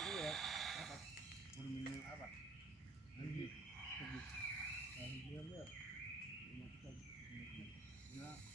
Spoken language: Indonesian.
Iya, apa? Berminyak apa? Lagi, lagi. Lagi dia. Ya.